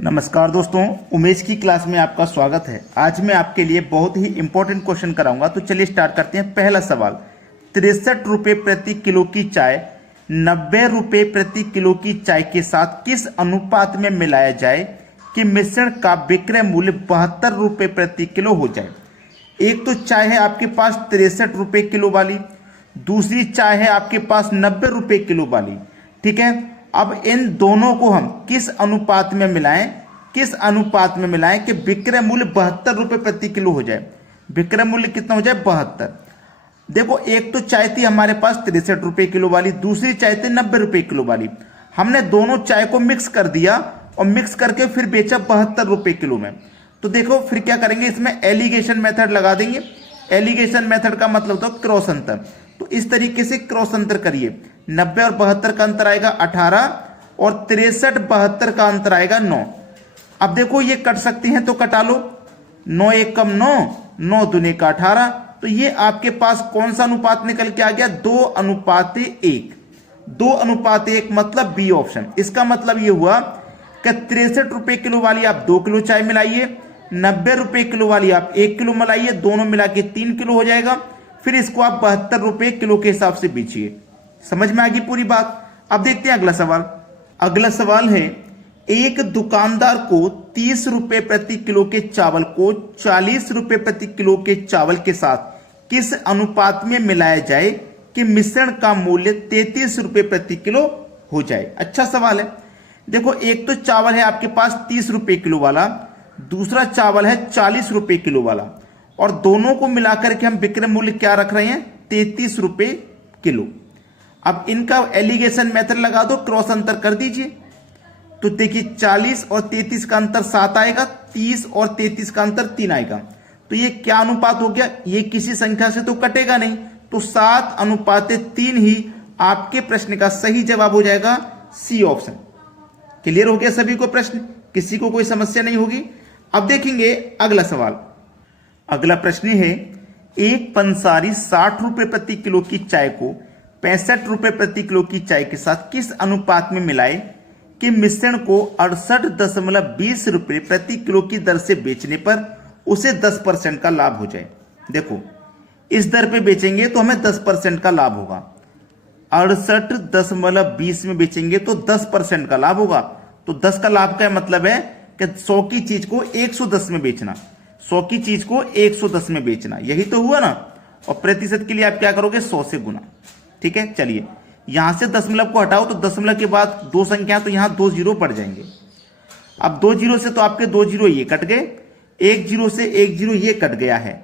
नमस्कार दोस्तों, उमेश की क्लास में आपका स्वागत है। आज मैं आपके लिए बहुत ही इंपॉर्टेंट क्वेश्चन कराऊंगा। तो चलिए स्टार्ट करते हैं। पहला सवाल, 63 रुपये प्रति किलो की चाय 90 रुपये प्रति किलो की चाय के साथ किस अनुपात में मिलाया जाए कि मिश्रण का विक्रय मूल्य 72 रुपये प्रति किलो हो जाए। एक तो चाय है आपके पास 63 रुपये किलो वाली, दूसरी चाय है आपके पास 90 रुपये किलो वाली। ठीक है, अब इन दोनों को हम किस अनुपात में मिलाएं कि विक्रय मूल्य 72 रुपये प्रति किलो हो जाए। विक्रय मूल्य कितना हो जाए? 72। देखो, एक तो चाय थी हमारे पास 63 रुपये किलो वाली, दूसरी चाय थी 90 रुपये किलो वाली। हमने दोनों चाय को मिक्स कर दिया और मिक्स करके फिर बेचा 72 रुपये किलो में। तो देखो फिर क्या करेंगे, इसमें एलिगेशन मेथड लगा देंगे। एलिगेशन मेथड का मतलब होता है क्रॉस अंतर। तो इस तरीके से क्रॉस अंतर करिए। 90 और 72 का अंतर आएगा 18 और 63 72 का अंतर आएगा 9। अब देखो ये कट सकते हैं तो कटा लो। 9 एक कम 9, 9 दूने का 18। तो ये आपके पास कौन सा अनुपात निकल के आ गया? 2:1। 2:1 मतलब बी ऑप्शन। इसका मतलब ये हुआ कि 63 रुपये किलो वाली आप 2 किलो चाय मिलाइए, 90 रुपये किलो वाली आप 1 किलो मिलाइए, दोनों मिला के 3 किलो हो जाएगा। फिर इसको आप 72 रुपये किलो के हिसाब से बेचिए। समझ में आ गई पूरी बात? अब देखते हैं अगला सवाल। अगला सवाल है, एक दुकानदार को 30 रुपये प्रति किलो के चावल को 40 रुपये प्रति किलो के चावल के साथ किस अनुपात में मिलाया जाए कि मिश्रण का मूल्य 33 रुपये प्रति किलो हो जाए। अच्छा सवाल है। देखो, एक तो चावल है आपके पास 30 रुपये किलो वाला, दूसरा चावल है 40 रुपये किलो वाला, और दोनों को मिलाकर के हम विक्रय मूल्य क्या रख रहे हैं? 33 रुपये किलो। अब इनका एलिगेशन मेथड लगा दो, क्रॉस अंतर कर दीजिए। तो देखिए 40 और 33 का अंतर 7 आएगा, 30 और 33 का अंतर 3 आएगा। तो ये क्या अनुपात हो गया? ये किसी संख्या से तो कटेगा नहीं, तो 7:3 ही आपके प्रश्न का सही जवाब हो जाएगा, सी ऑप्शन। क्लियर हो गया सभी को प्रश्न? किसी को कोई समस्या नहीं होगी। अब देखेंगे अगला सवाल। अगला प्रश्न है, एक पंसारी 60 रुपये प्रति किलो की चाय को 65 रुपये प्रति किलो की चाय के साथ किस अनुपात में मिलाए कि मिश्रण को 68.20 रुपये प्रति किलो की दर से बेचने पर उसे 10% का लाभ हो जाए। देखो, इस दर पे बेचेंगे तो हमें 10% का लाभ होगा। 68.20 में बेचेंगे तो 10% का लाभ होगा। तो 10 का लाभ का मतलब है कि 100 की चीज को 110 में बेचना, 100 की चीज को 110 में बेचना। यही तो हुआ ना। और प्रतिशत के लिए आप क्या करोगे? 100 से गुना। ठीक है, चलिए यहां से दशमलव को हटाओ तो दशमलव के बाद 2 संख्या, तो यहां 2 जीरो पड़ जाएंगे। अब 2 जीरो से तो आपके 2 जीरो ये कट गए, 1 जीरो से 1 जीरो ये कट गया है।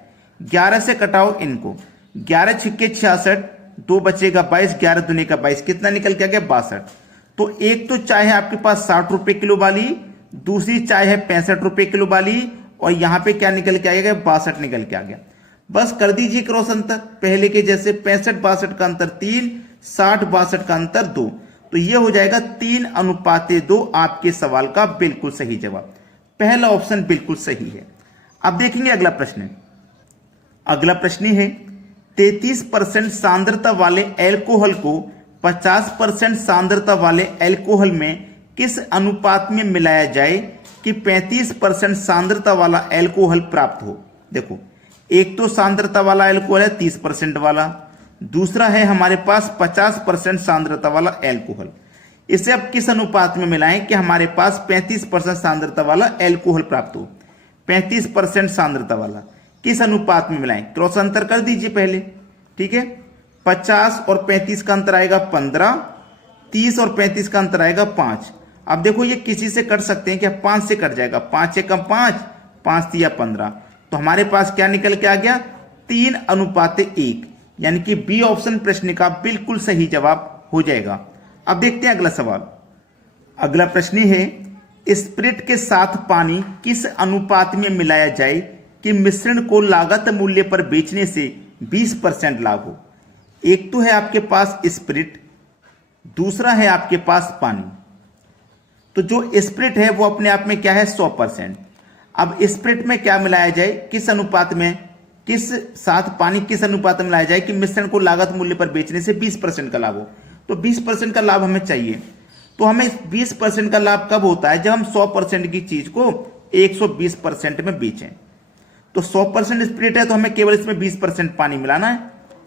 11 से कटाओ इनको, 11 छिक्के 66, 2 बचेगा 22, 11 दूने का 22, कितना निकल के आ गया? 62। तो एक तो चाय है आपके पास 60 रुपये किलो वाली, दूसरी चाय है 65 रुपये किलो वाली, और यहां पे क्या निकल के आ गया? 62 निकल के आ गया। बस कर दीजिए क्रॉस अंतर पहले के जैसे। 65-62 का अंतर 3, 60-62 का अंतर 2। तो ये हो जाएगा 3:2 आपके सवाल का बिल्कुल सही जवाब। पहला ऑप्शन बिल्कुल सही है। अब देखेंगे अगला प्रश्न। अगला प्रश्न है, 33% सांद्रता वाले एल्कोहल को 50% सांद्रता वाले एल्कोहल में किस अनुपात में मिलाया जाए कि 35% सांद्रता वाला एल्कोहल प्राप्त हो। देखो, एक तो सांद्रता वाला एल्कोहल है 30% वाला, दूसरा है हमारे पास 50% सांद्रता वाला एल्कोहल। इसे अब किस अनुपात में मिलाएं कि हमारे पास 35% सांद्रता वाला एल्कोहल प्राप्त हो। 35% सांद्रता वाला किस अनुपात में मिलाएं? क्रॉस अंतर कर दीजिए पहले। ठीक है, 50 और 35 का अंतर आएगा 15, 30 और 35 का अंतर आएगा 5। अब देखो ये किसी से कट सकते हैं क्या? 5 से कट जाएगा। 5 एकम 5, 5 तिया 15। तो हमारे पास क्या निकल के आ गया? 3:1, यानी कि बी ऑप्शन प्रश्न का बिल्कुल सही जवाब हो जाएगा। अब देखते हैं अगला सवाल। अगला प्रश्न है, स्प्रिट के साथ पानी किस अनुपात में मिलाया जाए कि मिश्रण को लागत मूल्य पर बेचने से 20% लाभ हो। एक तो है आपके पास स्प्रिट, दूसरा है आपके पास पानी। तो जो स्प्रिट है वो अपने आप में क्या है? 100%। अब स्प्रिट में क्या मिलाया जाए, किस अनुपात में, किस साथ पानी किस अनुपात में मिलाया जाए कि मिश्रण को लागत मूल्य पर बेचने से 20% का लाभ हो। तो 20% का लाभ हमें चाहिए। तो हमें 20% का लाभ कब होता है? जब हम 100% की चीज को 120% में बेचें। तो 100% स्प्रिट है तो हमें केवल इसमें 20% पानी मिलाना है,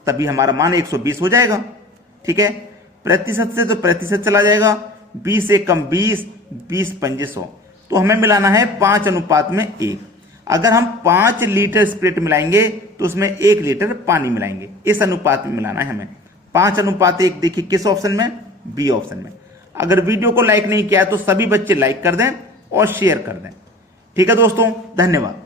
तभी हमारा मान 120 हो जाएगा। ठीक है, प्रतिशत से तो प्रतिशत चला जाएगा, 20 एक कम 20, 20 पंजे 100, तो हमें मिलाना है 5:1। अगर हम 5 लीटर स्प्रिट मिलाएंगे तो उसमें 1 लीटर पानी मिलाएंगे, इस अनुपात में मिलाना है हमें। 5:1 देखिए किस ऑप्शन में? बी ऑप्शन में। अगर वीडियो को लाइक नहीं किया तो सभी बच्चे लाइक कर दें और शेयर कर दें। ठीक है दोस्तों, धन्यवाद।